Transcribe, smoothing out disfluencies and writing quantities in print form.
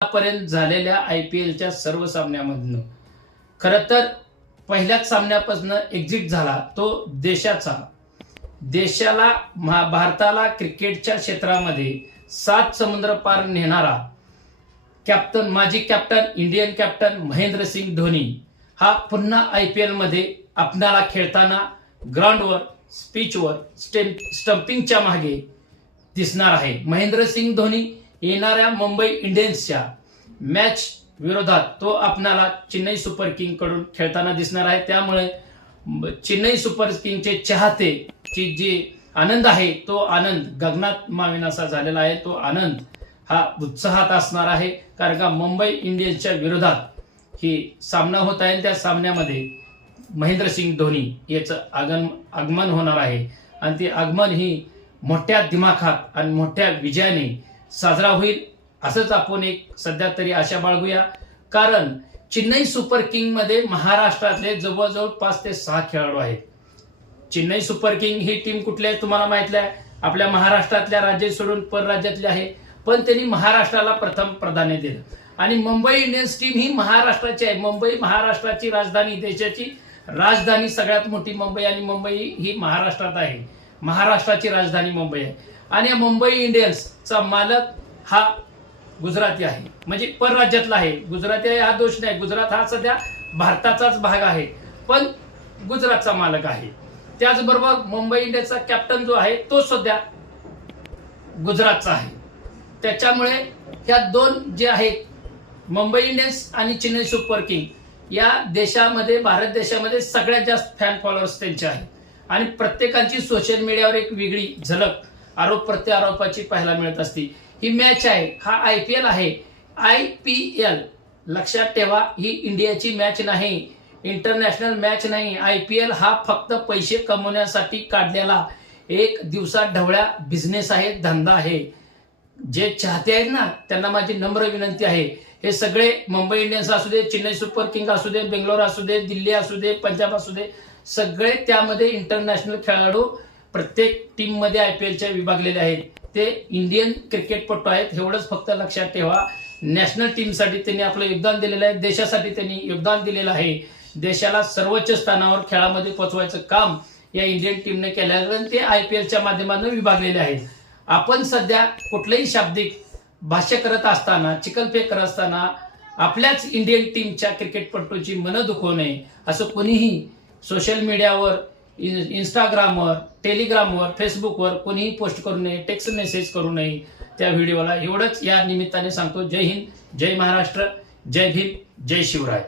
पर्यंत झालेल्या IPLच्या सर्व सामन्यांमधून खरं तर पहिल्याच सामन्यापासून एक्झिट झाला तो देशाला भारताला क्रिकेटच्या क्षेत्रामध्ये 7 समुद्र पार नेणारा कॅप्टन माजी captain Indian captain Mahendra Singh Dhoni हा पुन्हा IPL मध्ये आपणाला खेळताना ग्राउंडवर स्पिचवर स्टंपिंगच्या मागे दिसणार आहे। महेंद्रसिंग धोनी येणाऱ्या मुंबई इंडियन्सच्या मॅच विरोधात तो आपणाला चेन्नई सुपर किंग कडून खेळताना दिसणार आहे। त्यामुळे चेन्नई सुपर किंगचे चाहते ची जी आनंद आहे तो आनंद गगनात मावेनासा झालेला आहे। तो आनंद हा उत्साहात असणार आहे, कारण का मुंबई इंडियन्सच्या विरोधात ही सामना होत आहे। त्या सामन्यामध्ये महेंद्रसिंग धोनी याचं आगमन होणार आहे आणि ते आगमन ही मोठ्या दिमाखात आणि मोठ्या विजयाने साजरा होईल असंच आपण एक सध्या तरी आशा बाळगूया। कारण चेन्नई सुपर किंग मध्ये महाराष्ट्रातले जवळजवळ 5 ते 6 खेळाडू आहेत। चेन्नई सुपर किंग ही टीम कुठली आहे तुम्हाला माहिती आहे, आपल्या महाराष्ट्रातल्या राज्य सोडून परराज्यातली आहे, पण त्यांनी महाराष्ट्राला प्रथम प्राधान्य दिलं। आणि मुंबई इंडियन्स टीम ही महाराष्ट्राची आहे। मुंबई महाराष्ट्राची राजधानी, देशाची राजधानी सगळ्यात मोठी मुंबई, आणि मुंबई ही महाराष्ट्रात आहे। महाराष्ट्राची राजधानी मुंबई आहे आणि मुंबई इंडियन्सचा मालक हा गुजराती आहे, म्हणजे परराज्यातला आहे। गुजराती हा दोष नाही, गुजरात हा सध्या भारताचाच भाग आहे, पण गुजरातचा मालक आहे। त्याचबरोबर मुंबई इंडियन्सचा कॅप्टन जो आहे तो सध्या गुजरातचा आहे। त्याच्यामुळे ह्या दोन जे आहेत मुंबई इंडियन्स आणि चेन्नई सुपर किंग या देशामध्ये, भारत देशामध्ये सगळ्यात जास्त फॅन फॉलोअर्स त्यांचे आहेत आणि प्रत्येकाची सोशल मीडियावर एक वेगळी झलक आरोप प्रत्यारोपाची पाहायला मिळत असते। ही मॅच आहे, हा IPL आहे। IPL लक्षात ठेवा, ही इंडियाची मॅच नाही, इंटरनॅशनल मॅच नाही। IPL हा फक्त पैसे कमवण्यासाठी काढलेला एक दिवसा ढवळ्या बिझनेस आहे, धंदा आहे। जे चाहते आहेत ना त्यांना माझी नम्र विनंती आहे, हे सगळे मुंबई इंडियन्स असू दे, चेन्नई सुपर किंग असू दे, बेंगलोर असू दे, दिल्ली असू दे, पंजाब असू दे, सगळे त्यामध्ये इंटरनॅशनल खेळाडू प्रत्येक टीम मध्ये IPLच्या विभागलेले आहेत। ते इंडियन क्रिकेटपटू आहेत, एवढंच फक्त लक्षात ठेवा। नॅशनल टीमसाठी त्यांनी आपलं योगदान दिलेलं आहे, देशासाठी त्यांनी योगदान दिलेलं आहे। देशाला सर्वोच्च स्थानावर खेळामध्ये पोहोचवायचं काम या इंडियन टीमने केलं आणि ते IPLच्या माध्यमातून विभागलेले आहेत। आपण सध्या कुठलंही शाब्दिक भाष्य करत असताना, चिखलफेक करत असताना आपल्याच इंडियन टीमच्या क्रिकेटपटूची मनं दुखवू नये असं कोणीही सोशल मीडियावर, इंस्टाग्रामवर, टेलिग्रामवर, फेसबुकवर कोणीही पोस्ट करू नये, टेक्स्ट मेसेज करू नये त्या व्हिडिओला। एवढंच या निमित्ताने सांगतो। जय हिंद, जय महाराष्ट्र, जय भीम, जय शिवराय।